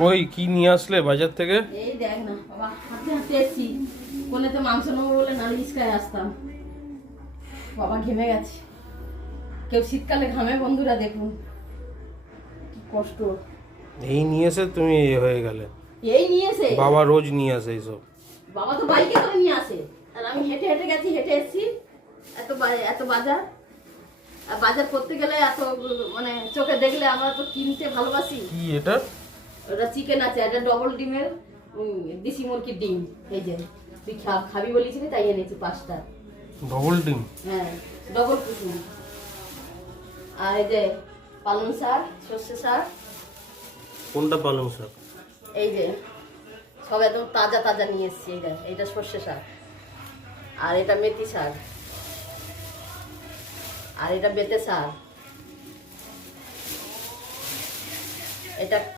কই কি নিয়ে আসলে বাজার থেকে? এই দেখ না বাবা, হাতে হাতে এসছি। কোনেতে মাংস নেবো বলে নালিশকায় আসতাম, বাবা ঘেমে গেছে। কেউ শীতকালে ঘামে বন্ধুরা, দেখুন কি কষ্ট। এই নিয়ে এসে তুমি এ হয়ে গেলে। এই নিয়ে এসে বাবা রোজ নিয়ে আসে এইসব। বাবা তো বাইকে করে নিয়ে আসে, আর আমি হেঁটে হেঁটে গেছি, হেঁটে এসছি। এত বাজার, আর বাজার করতে গেলে এত মানে চোখে দেখলে আমরা তো কিনতে ভালোবাসি। কি এটা? ওটা চিকেন আছে, এটা ডবল ডিমের দেশি মুরগির ডিম। এই যে তুই খাবি বলেছিলি তাই এনেছি 5টা। ডবল ডিম? হ্যাঁ, ডবল কুসুম। আর এই যে পালং শাক, সর্ষে শাক। কোনটা পালং শাক? এই যে সব একদম তাজা তাজা নিয়ে এসছি। এইটা সর্ষে শাক, আর এটা মেথি শাক, আর এটা বেতে শাক, এটা